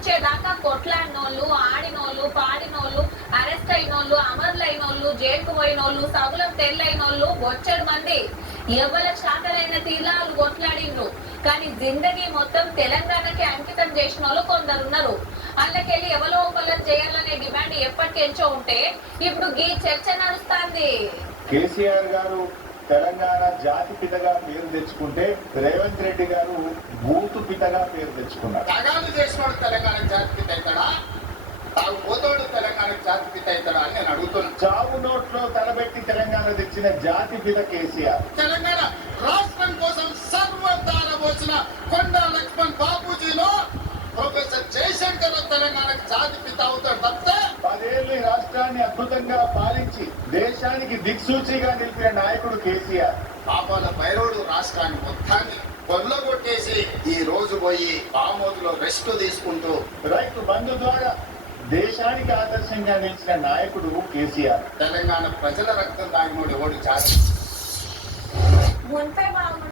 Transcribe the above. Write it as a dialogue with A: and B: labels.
A: వచ్చేదాకా కొట్లాడినోళ్ళు, ఆడినోళ్ళు, పాడినోళ్ళు, అరెస్ట్ అయినోళ్ళు, అమరులైనోళ్ళు, జైలుకు పోయినోళ్ళు, సగులం తెల్లైనోళ్ళు బొచ్చడు మంది ఎవరి శాతలైన తీరాలు కొట్లాడిండ్రు. కానీ జిందగీ మొత్తం తెలంగాణకి అంకితం చేసిన వాళ్ళు కొందరున్నారు. అందుకెళ్ళి ఎవరో ఒకరు చేయాలనే డిమాండ్ ఎప్పటికెంచో ఉంటే ఇప్పుడు ఈ చర్చ నడుస్తుంది.
B: కేసీఆర్ గారు తెలంగాణ జాతి పితగా పేరు తెచ్చుకుంటే రేవంత్ రెడ్డి గారు బూతు పితగా పేరు తెచ్చుకున్నారు.
C: తగాదు చేసినోడు తెలంగాణ జాతి పిత అవుతాడా, తాగు పోతోడు తెలంగాణ జాతి పిత అవుతాడా అని నేను అడుగుతున్నా.
B: చావు నోట్లో తలబెట్టి తెలంగాణ తెచ్చిన జాతి పిత కేసీఆర్.
C: తెలంగాణ రాష్ట్రం కోసం సర్వధార పోసిన కొండా లక్ష్మణ్ బాపూజీలో ప్రొఫెసర్ జయశంకర్ తెలంగాణకు జాతి పిత అవుతాడు తప్పితే
B: 10 ఏళ్ళు ఈ రాష్ట్రాన్ని అద్భుతంగా పాలించి దేశానికి దిక్సూచిగా నిలిపిన నాయకుడు కేసీఆర్.
C: పాపాల భైరవుడు రాష్ట్రాన్ని మొత్తాన్ని కొల్లగొట్టేసి ఈ రోజు పోయి ఆమోదులో రెస్ట్ తీసుకుంటూ
B: రైతు బంధు ద్వారా దేశానికి ఆదర్శంగా నిలిచిన నాయకుడు కేసీఆర్.
C: తెలంగాణ ప్రజల రక్తం తాగినోడు ఎవడు జాతి.